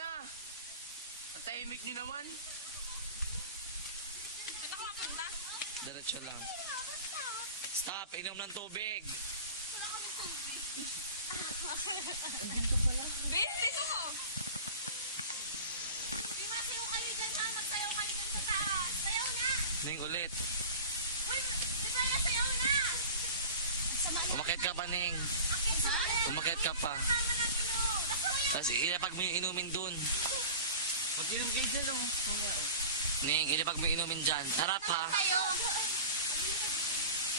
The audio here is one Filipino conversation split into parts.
na! Matahimik niyo naman. Saan ako mapunta? Diretso lang. Stop! Inom ng tubig! Wala kaming tubig. Andito pala. Babe, dito mo. Di masayaw kayo dyan ha. Magsayaw kayo dyan sa taas. Sayaw na. Ning ulit. Uy, di ba nasayaw na? Umakit ka pa, Ning. Ha? Umakit ka pa. Tapos ilapag mo yung inumin dun. Mag-inom kayo dyan, oh. Ning, ilapag mo yung inumin dyan. Harap ha.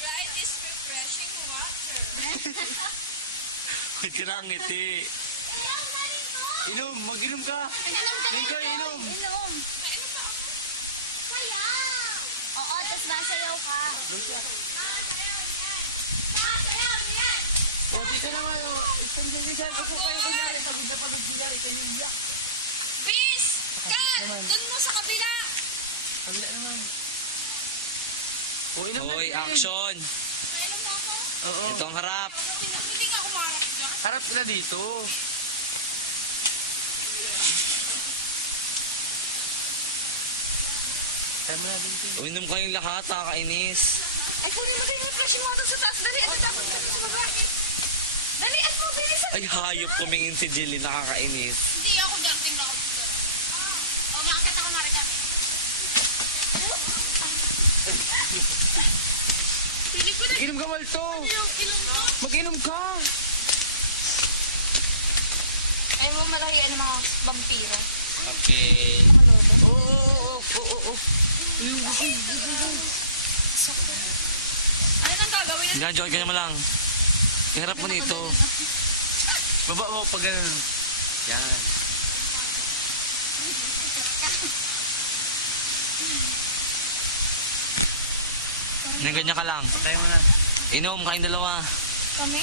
Right is refreshing water. Huwag ka na ngiti. Inom, mag-inom ka. Ning ka, inom. Inom. Mainom ba ako? Sayaw! Oo, tapos masayaw ka. Sayaw niyan. O, di ka naman, oh. Istandiyan niyo dyan. Kasi kayo kunyari, pagod na pagod sila. Ito yung iyak. Bis! Kat! Dun mo sa kabila. Kabila naman. O, inom na. Hoy, action! Mainom mo ako? Oo. Ito ang harap. Hindi ka kumarap dyan. Harap sila dito. Kaya mo na din ito. Uminom kayong lahat, nakakainis. Ay, kunin mo kayo yung refreshing water sa taas. Dali, ano dapat sa baba? Dali, at mo, bilis. Ay, hayop kumingin si Jilly, nakakainis. Hindi ako dyan. Tingnan ako dito. O, makakita ko na rin kami. Pili ko na Mag-inom ka, Malto. yung ilong mo. Mag-inom ka. Ayaw mo malahian ng mga vampiro. Okay. Oo. Ano nang gagawin? Ginadyo, ganyan mo lang. Iharap mo nito. Baba mo pag ganun. Yan. Nang ganyan ka lang. Tayo mo na. Inom, kayong dalawa. Kami?